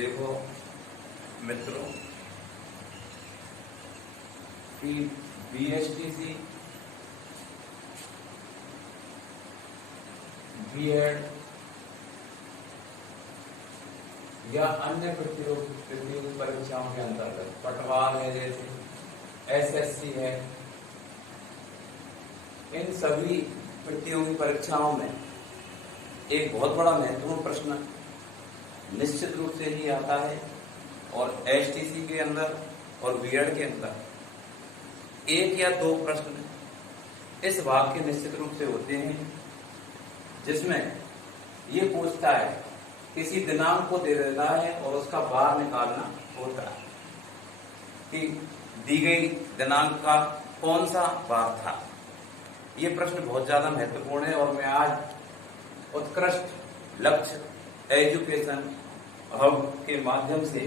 देखो मित्रों कि BSTC, B.Ed या अन्य प्रतियोगी परीक्षाओं के अंतर्गत पटवार है, जैसे SSC है, इन सभी प्रतियोगी परीक्षाओं में एक बहुत बड़ा महत्वपूर्ण प्रश्न निश्चित रूप से ही आता है और STC के अंदर और B.Ed के अंदर एक या दो प्रश्न इस भाग के निश्चित रूप से होते हैं, जिसमें ये पूछता है, किसी दिनांक को दे देता है और उसका बार निकालना होता है कि दी गई दिनांक का कौन सा बार था। ये प्रश्न बहुत ज्यादा महत्वपूर्ण है और मैं आज उत्कृष्ट लक्ष्य एजुकेशन हब के माध्यम से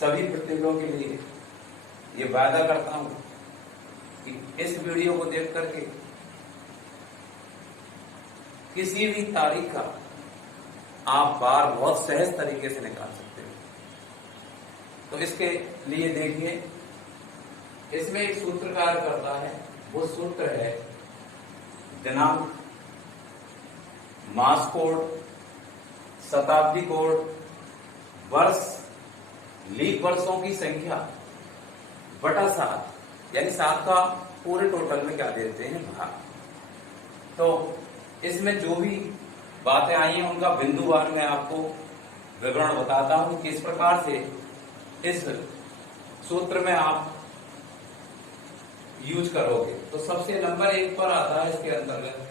सभी प्रतियोगियों के लिए ये वायदा करता हूं कि इस वीडियो को देख करके किसी भी तारीख का आप बार बहुत सहज तरीके से निकाल सकते हो। तो इसके लिए देखिए, इसमें एक सूत्र कार्य करता है। वो सूत्र है दिनांक, मास कोड, शताब्दी कोड, वर्ष, लीप वर्षों की संख्या बटा 7, यानी 7 का पूरे टोटल में क्या देते हैं, भाग। तो इसमें जो भी बातें आई हैं उनका बिंदुवार मैं आपको विवरण बताता हूं कि किस प्रकार से इस सूत्र में आप यूज करोगे। तो सबसे नंबर 1 पर आता है इसके अंतर्गत,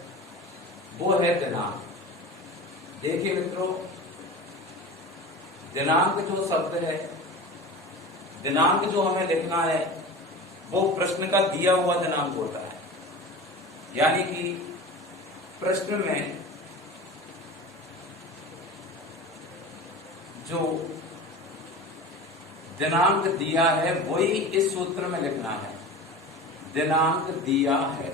वो है दिनांक। देखिए मित्रों, दिनांक जो शब्द है, दिनांक जो हमें लिखना है वो प्रश्न का दिया हुआ दिनांक होता है। यानी कि प्रश्न में जो दिनांक दिया है वही इस सूत्र में लिखना है। दिनांक दिया है,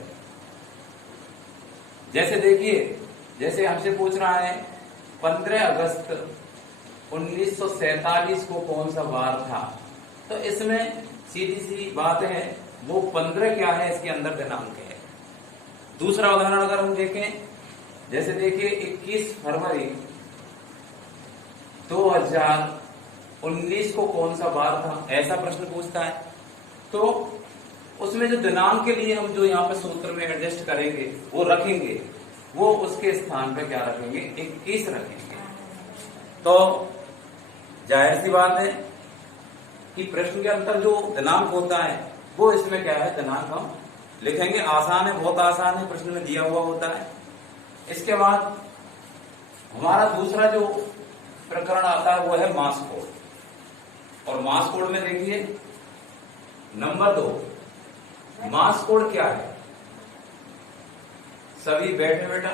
जैसे देखिए, जैसे हमसे पूछ रहा है 15 अगस्त 1947 को कौन सा वार था, तो इसमें सीधी सी बात है, वो 15 क्या है, इसके अंदर दिनांक है। दूसरा उदाहरण अगर हम देखें, जैसे देखिए 21 फरवरी 2019 को कौन सा वार था, ऐसा प्रश्न पूछता है। तो उसमें जो दिनांक के लिए हम जो यहाँ पे सूत्र में एडजस्ट करेंगे वो रखेंगे, वो उसके स्थान पे क्या रखेंगे, 21 रखेंगे। तो जाहिर सी बात है कि प्रश्न के अंदर जो दिनांक होता है वो इसमें क्या है, दिनांक हम लिखेंगे। आसान है, बहुत आसान है, प्रश्न में दिया हुआ होता है। इसके बाद हमारा दूसरा जो प्रकरण आता है वो है मास कोड। और मास कोड में देखिए नंबर 2, मास कोड क्या है। सभी बैठे बेटा,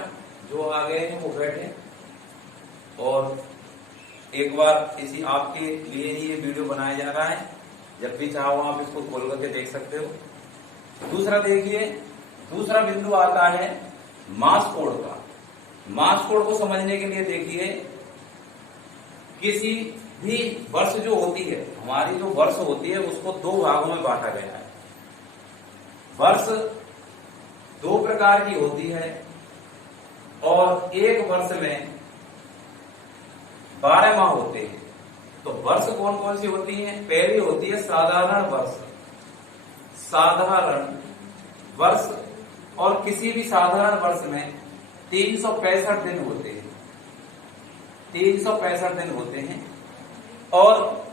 जो आ गए हैं वो बैठे, और एक बार इसी आपके लिए ही ये वीडियो बनाया जा रहा है, जब भी चाहो आप इसको खोल करके देख सकते हो। दूसरा देखिए, दूसरा बिंदु आता है मास कोड का। मास कोड को समझने के लिए देखिए, किसी भी वर्ष जो होती है, हमारी जो वर्ष होती है उसको 2 भागों में बांटा गया है। वर्ष 2 प्रकार की होती है और एक वर्ष में 12 माह होते हैं। तो वर्ष कौन कौन सी होती हैं? पहली होती है साधारण वर्ष। साधारण वर्ष, और किसी भी साधारण वर्ष में 365 दिन होते हैं। 365 दिन होते हैं और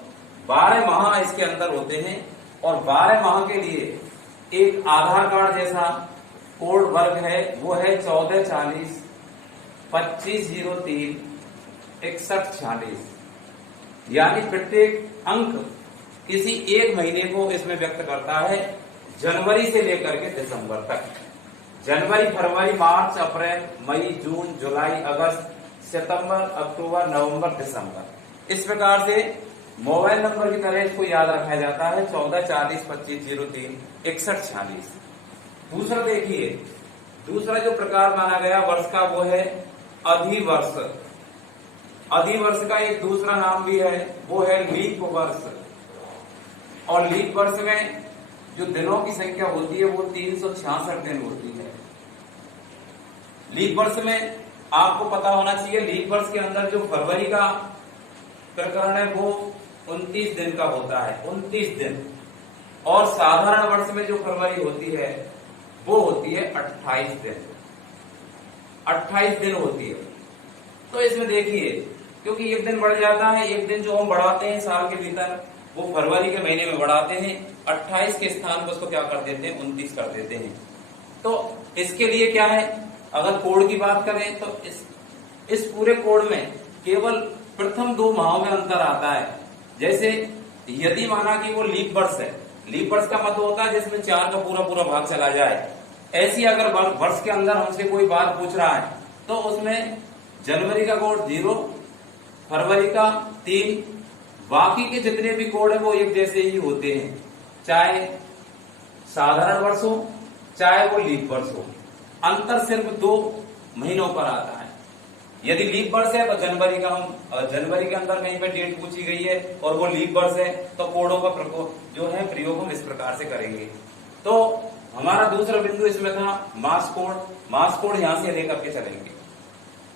12 माह इसके अंदर होते हैं। और 12 माह के लिए एक आधार कार्ड जैसा कोड वर्ग है, वो है 1440 2503 6146। यानी प्रत्येक अंक किसी एक महीने को इसमें व्यक्त करता है, जनवरी से लेकर के दिसंबर तक। जनवरी, फरवरी, मार्च, अप्रैल, मई, जून, जुलाई, अगस्त, सितंबर, अक्टूबर, नवंबर, दिसंबर। इस प्रकार से मोबाइल नंबर की तरह इसको याद रखा जाता है, 1440 2503 6146। दूसरा देखिए, दूसरा जो प्रकार माना गया वर्ष का वो है अधिवर्ष। अधिवर्ष का एक दूसरा नाम भी है, वो है लीप वर्ष। और लीप वर्ष में जो दिनों की संख्या होती है वो 366 दिन होती है। लीप वर्ष में आपको पता होना चाहिए, लीप वर्ष के अंदर जो फरवरी का प्रकरण है वो 29 दिन का होता है, 29 दिन। और साधारण वर्ष में जो फरवरी होती है वो होती है 28 दिन, 28 दिन होती है। तो इसमें देखिए, क्योंकि एक दिन बढ़ जाता है, एक दिन जो हम बढ़ाते हैं साल के भीतर वो फरवरी के महीने में बढ़ाते हैं, 28 के स्थान पर उसको क्या कर देते हैं, 29 कर देते हैं। तो इसके लिए क्या है, अगर कोड की बात करें तो इस पूरे कोड में केवल प्रथम 2 माहों में अंतर आता है। जैसे यदि माना कि वो लीप वर्ष है, लीप वर्ष का मतलब होता है जिसमें 4 का पूरा भाग चला जाए। ऐसी अगर वर्ष के अंदर हमसे कोई बात पूछ रहा है तो उसमें जनवरी का कोड 0, फरवरी का 3, बाकी के जितने भी कोड है वो एक जैसे ही होते हैं, चाहे साधारण वर्ष हो चाहे वो लीप वर्ष हो। अंतर सिर्फ 2 महीनों पर आता है। यदि लीप वर्ष है तो जनवरी के अंदर कहीं पे डेट पूछी गई है और वो लीप वर्ष है तो कोडों का जो है प्रयोग हम इस प्रकार से करेंगे। तो हमारा दूसरा बिंदु इसमें था मास कोड। मास कोड यहां से लेकर के चलेंगे।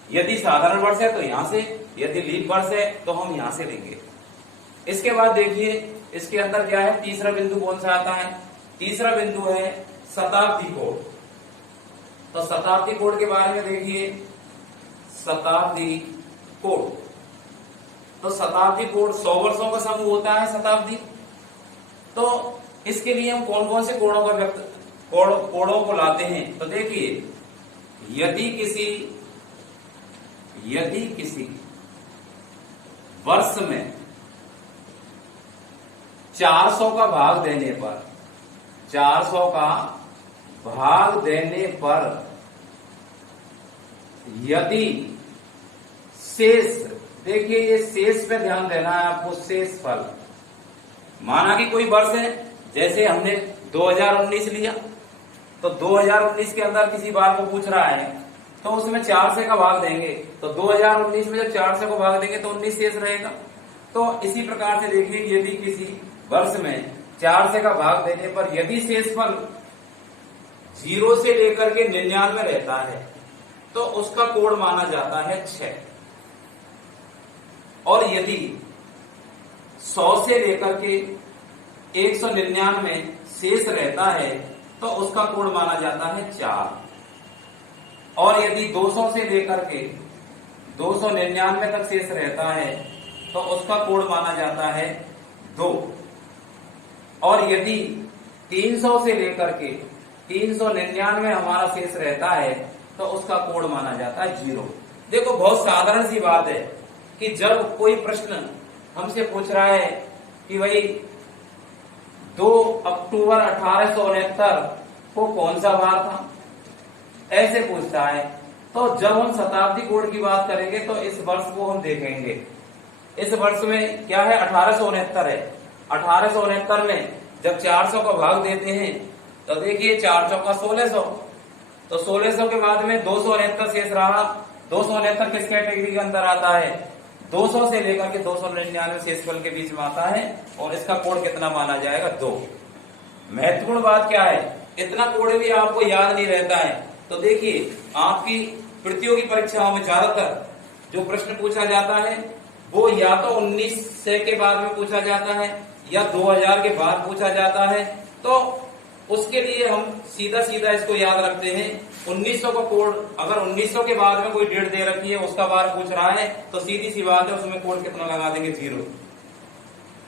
यदि साधारण वर्ष है तो यहां से, यदि लीप वर्ष है तो हम यहां से लेंगे। इसके बाद देखिए इसके अंदर क्या है, तीसरा बिंदु कौन सा आता है, तीसरा बिंदु है शताब्दी कोड। तो शताब्दी कोड के बारे में देखिए, शताब्दी कोड, तो शताब्दी कोड 100 वर्षों का समूह होता है शताब्दी। तो इसके लिए हम कौन कौन से कोडों को लाते हैं, तो देखिए यदि किसी वर्ष में 400 का भाग देने पर, 400 का भाग देने पर यदि शेष, देखिए ये शेष पे ध्यान देना है आपको, शेष फल। माना कि कोई वर्ष है, जैसे हमने 2019 लिया, तो 2019 के अंदर किसी बार को पूछ रहा है तो उसमें 4 से का भाग देंगे, तो 2019 में जब 4 से को भाग देंगे तो 19 शेष रहेगा। तो इसी प्रकार से देखिए यदि किसी वर्ष में 4 से का भाग देने पर यदि शेषफल 0 से लेकर के 99 रहता है तो उसका कोड माना जाता है 6। और यदि 100 से लेकर के 199 शेष रहता है तो उसका कोड माना जाता है 4। और यदि 200 से लेकर के 299 तक शेष रहता है तो उसका कोड माना जाता है 2। और यदि 300 से लेकर के 399 हमारा शेष रहता है तो उसका कोड माना जाता है 0। देखो बहुत साधारण सी बात है कि जब कोई प्रश्न हमसे पूछ रहा है कि भाई 2 अक्टूबर 1869 को कौन सा वार था, ऐसे पूछता है, तो जब हम शताब्दी कोड की बात करेंगे तो इस वर्ष को हम देखेंगे। इस वर्ष में क्या है, 1869 है। 1869 में जब 400 का भाग देते हैं तो देखिए 4 चौका 1600, तो 1600 के बाद में 269 शेष रहा। 269 किस कैटेगरी के अंदर आता है, 200 से लेकर के 299 शेषफल के बीच में आता है। और इसका कोड कितना माना जाएगा, 2। महत्वपूर्ण बात क्या है, इतना कोड भी आपको याद नहीं रहता है। तो देखिए आपकी प्रतियोगी परीक्षाओं में ज्यादातर जो प्रश्न पूछा जाता है वो या तो 1900 के बाद में पूछा जाता है या 2000 के बाद पूछा जाता है। तो उसके लिए हम सीधा सीधा इसको याद रखते हैं। 1900 का कोड, अगर 1900 के बाद में कोई डेट दे रखी है उसका बार पूछ रहा है तो सीधी सी बात है उसमें कोड कितना लगा देंगे, 0।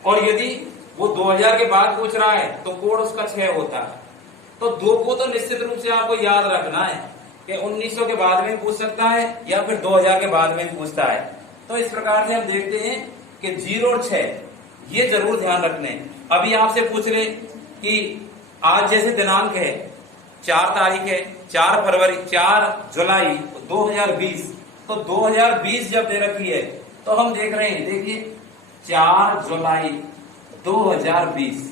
और यदि वो 2000 के बाद पूछ रहा है तो कोड उसका 6 होता है। तो 2 को तो निश्चित रूप से आपको याद रखना है कि 1900 के बाद में पूछ सकता है या फिर 2000 के बाद में पूछता है। तो इस प्रकार से हम देखते हैं कि 0 और 6 ये जरूर ध्यान रखने। अभी आपसे पूछ ले कि आज जैसे दिनांक है 4 तारीख है, 4 जुलाई 2020, तो 2020 जब दे रखी है तो हम देख रहे हैं, देखिए 4 जुलाई 2020,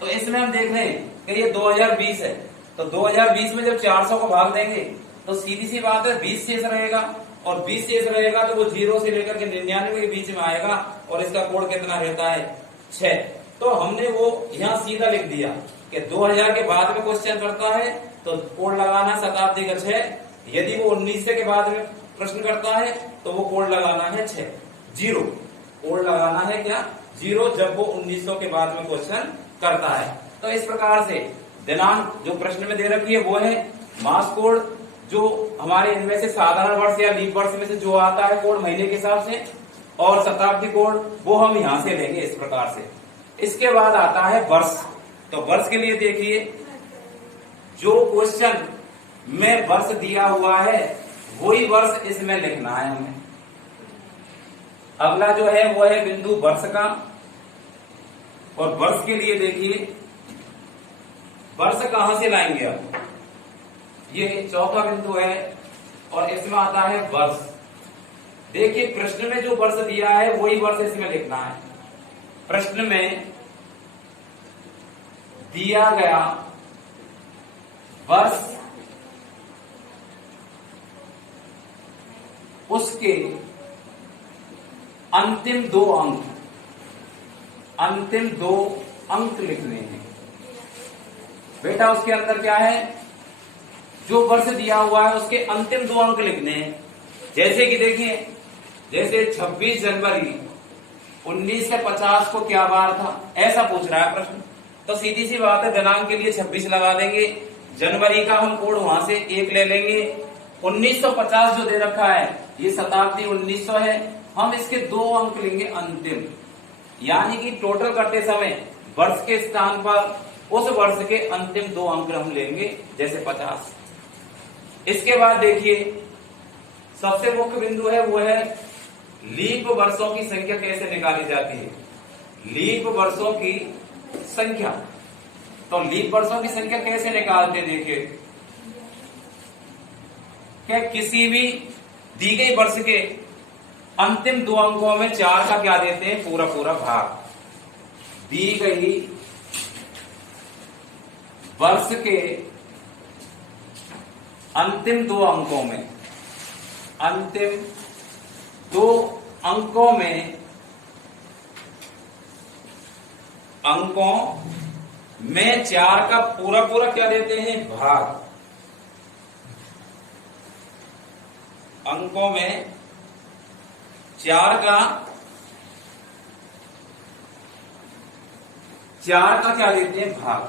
तो इसमें हम देख रहे हैं कि ये 2020 है। तो 2020 में जब 400 को भाग देंगे तो सीधी सी बात है 20 शेष रहेगा। और 20 शेष रहेगा तो वो 0 से लेकर के 99 के बीच में आएगा और इसका कोड कितना रहता है 6। तो हमने वो यहाँ सीधा लिख दिया कि 2000 के बाद में क्वेश्चन करता है तो कोड लगाना शताब्दी का 6। यदि वो 1900 के बाद में प्रश्न करता है तो वो कोड लगाना है 6 0। कोड लगाना है क्या 0 जब वो 1900 के बाद में क्वेश्चन करता है। तो इस प्रकार से दिनांक जो प्रश्न में दे रखी है वो है मास कोड, जो हमारे इनमें से साधारण वर्ष या लीप वर्ष में से जो आता है कोड महीने के हिसाब से, और शताब्दी कोड वो हम यहां से लेंगे इस प्रकार से। इसके बाद आता है वर्ष। तो वर्ष के लिए देखिए जो क्वेश्चन में वर्ष दिया हुआ है वही वर्ष इसमें लिखना है हमें। अगला जो है वो है बिंदु वर्ष का, और वर्ष के लिए देखिए वर्ष कहां से लाएंगे अब, ये चौथा बिंदु है और इसमें आता है वर्ष। देखिए प्रश्न में जो वर्ष दिया है वही वर्ष इसमें लिखना है। प्रश्न में दिया गया वर्ष उसके अंतिम 2 अंक, अंतिम 2 अंक लिखने हैं। बेटा उसके अंदर क्या है, जो वर्ष दिया हुआ है उसके अंतिम 2 अंक लिखने हैं। जैसे कि देखिए, जैसे 26 जनवरी 1950 को क्या बार था, ऐसा पूछ रहा है प्रश्न। तो सीधी सी बात है, दिनांक के लिए 26 लगा देंगे, जनवरी का हम कोड वहां से 1 ले लेंगे। 1950 जो दे रखा है ये शताब्दी 1900 है, हम इसके 2 अंक लेंगे अंतिम, यानी कि टोटल करते समय वर्ष के स्थान पर उस वर्ष के अंतिम 2 अंक हम लेंगे, जैसे 50। इसके बाद देखिए सबसे मुख्य बिंदु है वो है लीप वर्षों की संख्या कैसे निकाली जाती है। लीप वर्षों की संख्या, तो लीप वर्षों की संख्या कैसे निकालते, देखिए क्या किसी भी दी गई वर्ष के अंतिम 2 अंकों में 4 का क्या देते हैं, पूरा पूरा भाग। दी गई वर्ष के अंतिम 2 अंकों में, अंतिम 2 अंकों में, अंकों में 4 का पूरा पूरा क्या देते हैं, भाग। अंकों में 4 का क्या देते हैं, भाग,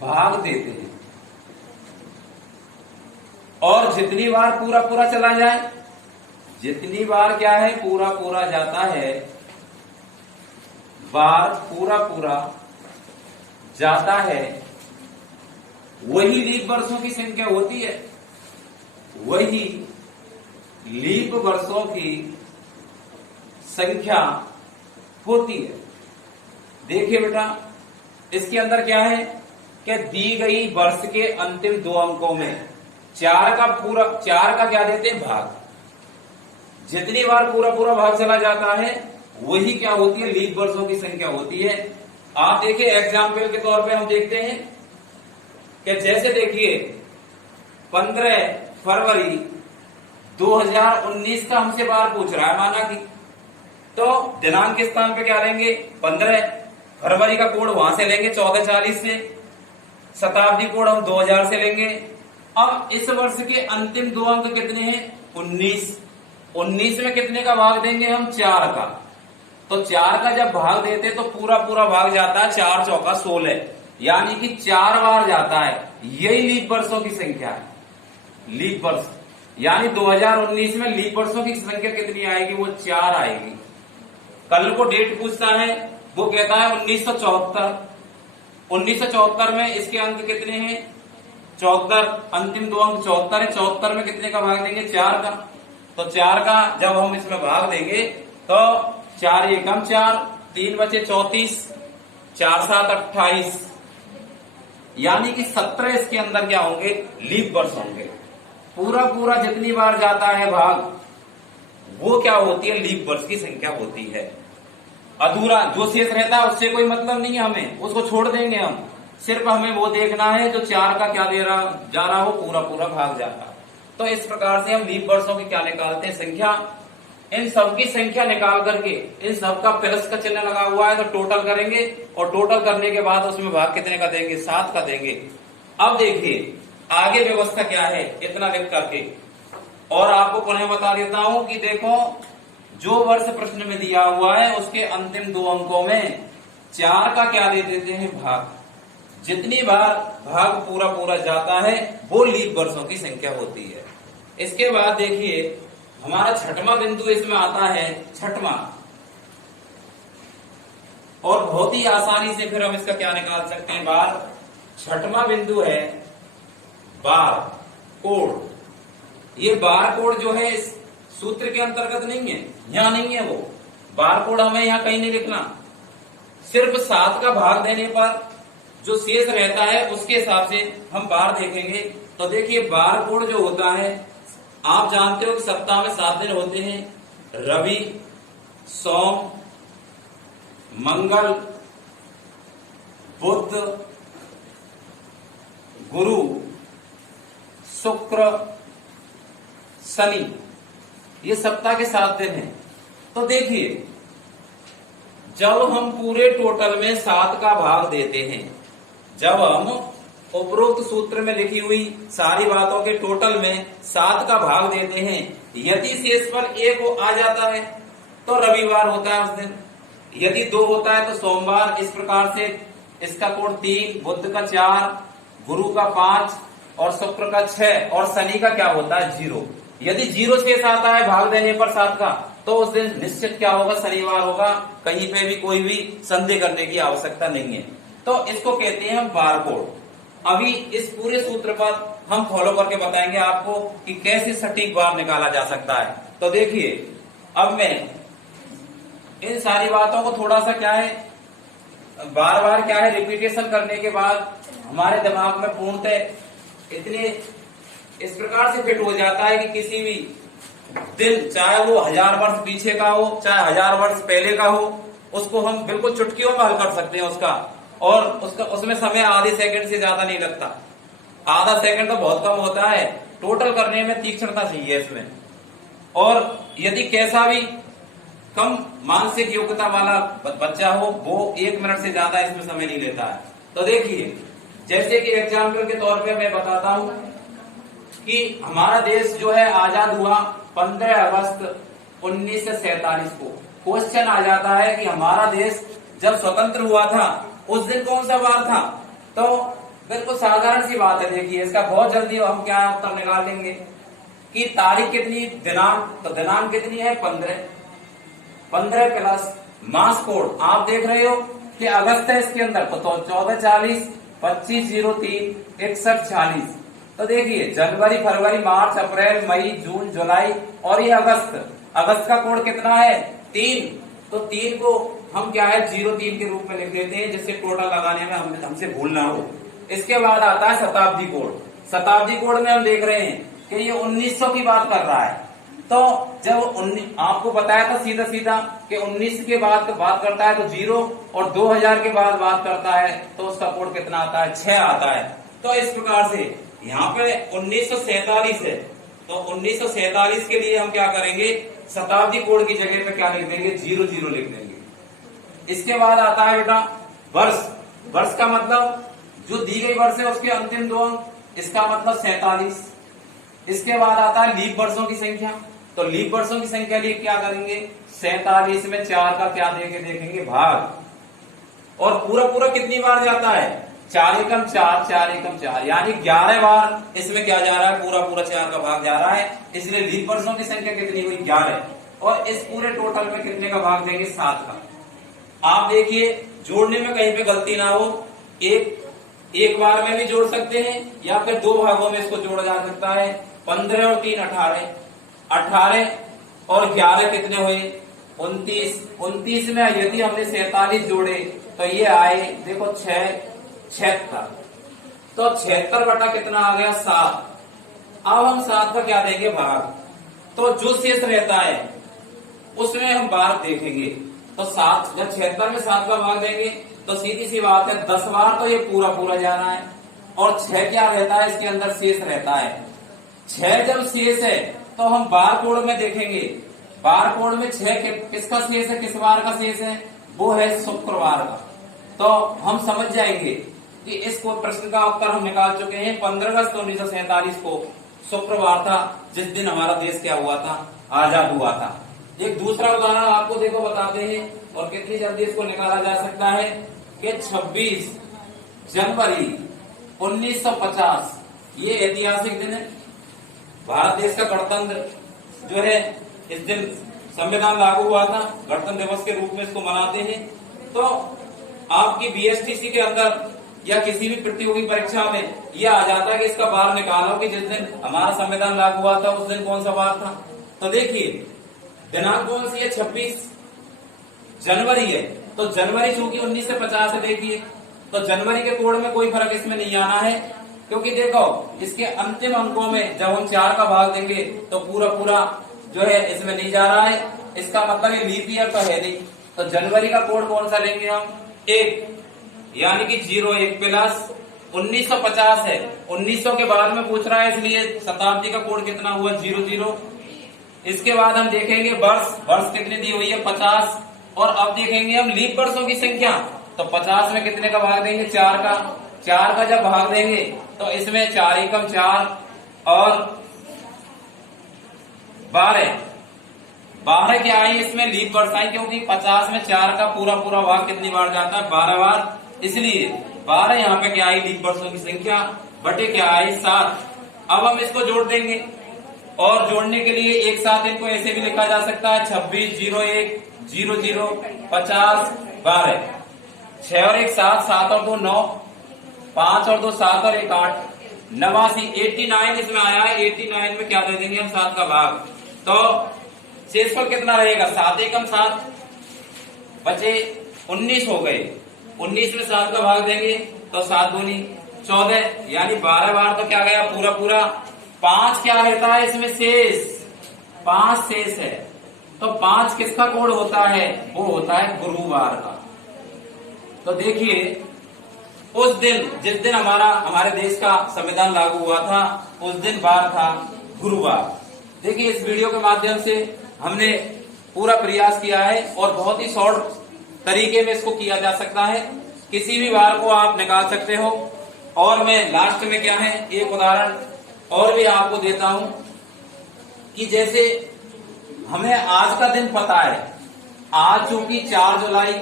भाग देते हैं। और जितनी बार पूरा पूरा चला जाए, जितनी बार क्या है पूरा पूरा जाता है, बार पूरा पूरा जाता है, वही लीप वर्षों की संख्या होती है, वही लीप वर्षों की संख्या होती है। देखिए बेटा इसके अंदर क्या है कि दी गई वर्ष के अंतिम 2 अंकों में 4 का क्या देते हैं, भाग। जितनी बार पूरा पूरा भाग चला जाता है वही क्या होती है, लीप वर्षों की संख्या होती है। आप देखिए एग्जाम्पल के तौर पे हम देखते हैं कि जैसे देखिए 15 फरवरी 2019 का हमसे बार पूछ रहा है, माना कि तो दिनांक के स्थान पे क्या लेंगे, 15 फरवरी का कोड वहां से लेंगे 1440 से, शताब्दी कोड हम 2000 से लेंगे। अब इस वर्ष के अंतिम 2 अंक कितने हैं, 19। 19 में कितने का भाग देंगे हम, 4 का। तो 4 का जब भाग देते तो पूरा पूरा भाग जाता है 4 चौका 16, यानी कि 4 बार जाता है। यही लीप वर्षों की संख्या है, लीप वर्ष। यानी 2019 में लीप वर्षों की संख्या कितनी आएगी, वो 4 आएगी। कल को डेट पूछता है, वो कहता है 1974। 1974 में इसके अंक कितने हैं, 74। अंतिम 2 अंक 74 है, 74 में कितने का भाग देंगे, 4 का। तो 4 का जब हम इसमें भाग देंगे तो 4 एकम 4, 3 बचे 34, 4 7 28, यानी कि 17 इसके अंदर क्या होंगे, लीप वर्ष होंगे। पूरा पूरा जितनी बार जाता है भाग वो क्या होती है, लीप वर्ष की संख्या होती है। अधूरा जो शेष रहता है उससे कोई मतलब नहीं है हमें, उसको छोड़ देंगे हम। सिर्फ हमें वो देखना है जो 4 का क्या जा रहा हो, पूरा पूरा भाग जाता है। तो इस प्रकार से हम लीप वर्षों की क्या निकालते हैं, संख्या। इन सब की संख्या निकाल करके इन सब का प्लस का चिन्ह लगा हुआ है तो टोटल करेंगे, और टोटल करने के बाद उसमें भाग कितने का देंगे, 7 का देंगे। अब देखिए आगे व्यवस्था क्या है, इतना लिख करके और आपको पुनः बता देता हूं कि देखो जो वर्ष प्रश्न में दिया हुआ है उसके अंतिम 2 अंकों में 4 का क्या दे देते हैं, भाग। जितनी बार भाग पूरा पूरा जाता है वो लीप वर्षों की संख्या होती है। इसके बाद देखिए हमारा छठवां बिंदु इसमें आता है, छठवां, और बहुत ही आसानी से फिर हम इसका क्या निकाल सकते हैं, बार। छठवां बिंदु है बार कोड। ये बार कोड जो है इस सूत्र के अंतर्गत नहीं है, यहां नहीं है वो बार कोड, हमें यहां कहीं नहीं लिखना। सिर्फ 7 का भाग देने पर जो शेष रहता है उसके हिसाब से हम बार देखेंगे। तो देखिए बार कोड जो होता है, आप जानते हो कि सप्ताह में 7 दिन होते हैं, रवि, सोम, मंगल, बुध, गुरु, शुक्र, शनि, ये सप्ताह के 7 दिन हैं। तो देखिए जब हम पूरे टोटल में 7 का भाग देते हैं, जब हम उपरोक्त सूत्र में लिखी हुई सारी बातों के टोटल में 7 का भाग देते हैं, यदि शेष पर 1 आ जाता है तो रविवार होता है उस दिन, यदि 2 होता है तो सोमवार। इस प्रकार से इसका कोड 3, बुध का 4, गुरु का 5 और शुक्र का 6 और शनि का क्या होता है, 0। यदि 0 शेष आता है भाग देने पर 7 का तो उस दिन निश्चित क्या होगा, शनिवार होगा। कहीं पे भी कोई भी संदेह करने की आवश्यकता नहीं है। तो इसको कहते हैं हम बार कोड। अभी इस पूरे सूत्र पर हम फॉलो करके बताएंगे आपको कि कैसे सटीक बार निकाला जा सकता है। तो देखिए अब मैं इन सारी बातों को थोड़ा सा क्या है, बार बार क्या है, रिपीटेशन करने के बाद हमारे दिमाग में पूर्णतः इतने इस प्रकार से फिट हो जाता है कि किसी भी दिन, चाहे वो 1000 वर्ष पीछे का हो, चाहे 1000 वर्ष पहले का हो, उसको हम बिल्कुल चुटकियों में हल कर सकते हैं उसका। और उसमें समय आधे सेकंड से ज्यादा नहीं लगता, आधा सेकंड तो बहुत कम होता है। टोटल करने में तीक्ष्णता चाहिए इसमें। और यदि कैसा भी कम मानसिक योग्यता वाला बच्चा हो वो 1 मिनट से ज्यादा इसमें समय नहीं लेता है। तो देखिए जैसे कि एग्जाम्पल के तौर पे मैं बताता हूं कि हमारा देश जो है आजाद हुआ 15 अगस्त 1947 को। क्वेश्चन आ जाता है कि हमारा देश जब स्वतंत्र हुआ था उस दिन कौन सा वार था। तो बिल्कुल साधारण सी बात है, देखिए इसका बहुत जल्दी हम क्या उत्तर निकाल लेंगे कि तारीख कितनी, दिनांक, तो दिनांक कितनी है 15 प्लस मास कोड आप देख रहे हो कि अगस्त है इसके अंदर, तो 1440, 2503, 6140। तो देखिए जनवरी, फरवरी, मार्च, अप्रैल, मई, जून, जुलाई और ये अगस्त का कोड कितना है 3। तो 3 को हम क्या है 03 के रूप में लिख लेते हैं जिससे टोटल लगाने में हमसे भूल ना हो। इसके बाद आता है शताब्दी कोड। शताब्दी कोड में हम देख रहे हैं कि ये 1900 की बात कर रहा है। तो जब आपको बताया था सीधा सीधा कि 19 के बाद बात करता है तो 0 और 2000 के बाद बात करता है तो उसका कोड कितना आता है, 6 आता है। तो इस प्रकार से यहाँ पे 1947 है, तो 1947 के लिए हम क्या करेंगे, शताब्दी कोड की जगह पे क्या लिख देंगे, 00 लिख देंगे। इसके बाद आता है बेटा वर्ष। वर्ष का मतलब जो दी गई वर्ष है उसके अंतिम 2 अंक, इसका मतलब 47। इसके बाद आता है लीप वर्षों की संख्या। तो लीप वर्षों की संख्या लिए क्या करेंगे, 47 में 4 का क्या देके देखेंगे, भाग। और पूरा पूरा कितनी बार जाता है, 4 एकम 4, 4 एकम 4, यानी 11 बार इसमें क्या जा रहा है, पूरा पूरा 4 का भाग जा रहा है। इसलिए लीप वर्षों की संख्या कितनी हुई, 11। और इस पूरे टोटल में कितने का भाग देंगे, 7 का। आप देखिए जोड़ने में कहीं पे गलती ना हो, एक बार में भी जोड़ सकते हैं या फिर 2 भागों में इसको जोड़ा जा सकता है। 15 और 3 18, 18 और 11 कितने हुए, 29। 29 में यदि हमने 47 जोड़े तो ये आए देखो 6, 76। तो 76 बटा कितना आ गया, 7। अब हम 7 का क्या देंगे, भाग। तो जो शेष रहता है उसमें हम बार देखेंगे। तो 7 जब 76 में 7 का भाग देंगे तो सीधी सी बात है 10 बार तो ये पूरा पूरा जा रहा है। और 6 क्या रहता है इसके अंदर शेष रहता है, 6 जब शेष है तो हम बार कोड में देखेंगे, बार कोड में 6 किसका शेष है, किस वार का शेष है, वो है शुक्रवार का। तो हम समझ जाएंगे कि इस प्रश्न का उत्तर हम निकाल चुके हैं। 15 अगस्त 1947 को शुक्रवार था, जिस दिन हमारा देश क्या हुआ था, आजाद हुआ था। एक दूसरा उदाहरण आपको देखो बताते हैं और कितनी जल्दी इसको निकाला जा सकता है कि 26 जनवरी 1950 ये ऐतिहासिक दिन है। भारत देश का गणतंत्र जो है इस दिन संविधान लागू हुआ था, गणतंत्र दिवस के रूप में इसको मनाते हैं। तो आपकी बीएसटीसी के अंदर या किसी भी प्रतियोगी परीक्षा में यह आ जाता है कि इसका बार निकालो कि जिस दिन हमारा संविधान लागू हुआ था उस दिन कौन सा बार था। तो देखिए दिनांक कौन सी है, 26 जनवरी है। तो जनवरी चूंकि 1950 है, देखिए तो जनवरी के कोड में कोई फर्क इसमें नहीं आना है, क्योंकि देखो इसके अंतिम अंकों में जब हम 4 का भाग देंगे तो पूरा पूरा जो है इसमें नहीं जा रहा है, इसका मतलब ये लीप ईयर तो है नहीं। तो जनवरी का कोड कौन सा लेंगे हम, 1, यानी कि 01 प्लस 1950 है, 1900 के बाद में पूछ रहा है इसलिए शताब्दी का कोड कितना हुआ, 00। इसके बाद हम देखेंगे वर्ष कितनी दी हुई है, 50। और अब देखेंगे हम लीप वर्षों की संख्या, तो 50 में कितने का भाग देंगे, 4 का। 4 का जब भाग देंगे तो इसमें 4 एकम 4 और 12 क्या आई, इसमें लीप वर्ष आई, क्योंकि 50 में 4 का पूरा पूरा भाग कितनी बार जाता है, 12 बार, इसलिए 12 यहाँ पे क्या आई, लीप वर्षों की संख्या बटे क्या आई, 7। अब हम इसको जोड़ देंगे और जोड़ने के लिए एक साथ इनको ऐसे भी लिखा जा सकता है, 26, 01, 00, 50, 12, 6 और 1 7, 7 और 2 9, 5 और 2 7 और 1 8, 89, 89 इसमें आया है। 89 में क्या दे देंगे हम, 7 का भाग। तो शेषफल कितना रहेगा, 7 एकम 7 बचे 19 हो गए। 19 में 7 का भाग देंगे तो 7 दूनी 14, यानी 12 बार तो क्या गया, पूरा पूरा। 5 क्या रहता है इसमें, शेष, 5 शेष है। तो 5 किसका कोड होता है, वो होता है गुरुवार का। तो देखिए उस दिन जिस दिन हमारे देश का संविधान लागू हुआ था उस दिन बार था गुरुवार। देखिए इस वीडियो के माध्यम से हमने पूरा प्रयास किया है और बहुत ही शॉर्ट तरीके में इसको किया जा सकता है, किसी भी बार को आप निकाल सकते हो। और मैं लास्ट में क्या है एक उदाहरण और भी आपको देता हूं कि जैसे हमें आज का दिन पता है, आज चूंकि 4 जुलाई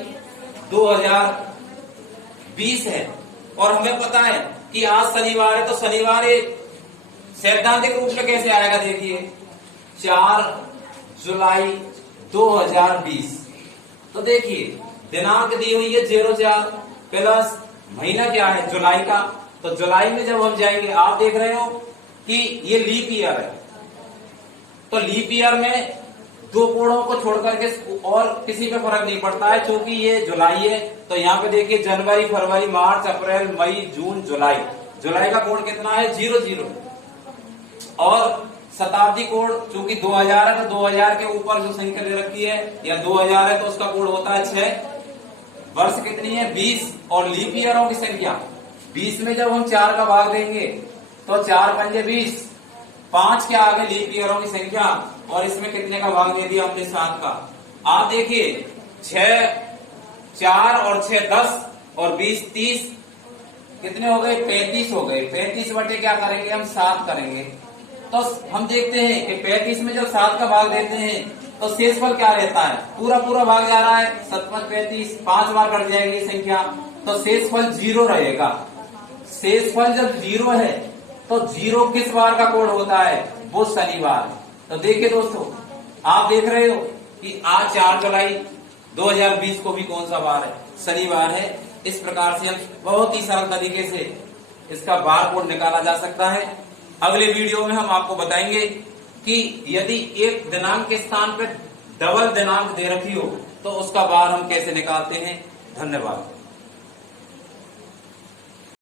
2020 है और हमें पता है कि आज शनिवार है, तो शनिवार सैद्धांतिक रूप में कैसे आएगा, देखिए 4 जुलाई 2020। तो देखिए दिनांक दी हुई है 04 प्लस महीना क्या है, जुलाई का। तो जुलाई में जब हम जाएंगे, आप देख रहे हो कि ये लीप ईयर है, तो लीप ईयर में 2 कोड़ों को छोड़ करके और किसी पे फर्क नहीं पड़ता है, क्योंकि ये जुलाई है। तो यहाँ पे देखिए जनवरी, फरवरी, मार्च, अप्रैल, मई, जून, जुलाई। जुलाई का कोड कितना है, 00। और शताब्दी कोड चूंकि 2000 है तो 2000 के ऊपर जो संख्या दे रखी है या 2000 है तो उसका कोड होता है 6। वर्ष कितनी है, 20। और लीप ईयरों की संख्या 20 में जब हम 4 का भाग देंगे तो 4 पंजे 20, 5 के आगे लीप ईयरों की संख्या, और इसमें कितने का भाग दे दिया हमने, 7 का। आप देखिए 6 4 और 6 10 और 20 30, कितने हो गए, 35 हो गए। 35 बटे क्या करेंगे हम, 7 करेंगे। तो हम देखते हैं कि 35 में जब 7 का भाग देते हैं तो शेषफल क्या रहता है, पूरा पूरा भाग जा रहा है, 7 5 35, 5 बार कट जाएगी संख्या, तो शेषफल 0 रहेगा। शेषफल जब 0 है तो 0 किस बार का कोड होता है, वो शनिवार। तो देखिए दोस्तों, आप देख रहे हो कि आज 4 जुलाई 2020 को भी कौन सा बार है, शनिवार है। इस प्रकार से हम बहुत ही सरल तरीके से इसका बार कोड निकाला जा सकता है। अगले वीडियो में हम आपको बताएंगे कि यदि एक दिनांक के स्थान पर डबल दिनांक दे रखी हो तो उसका बार हम कैसे निकालते हैं। धन्यवाद।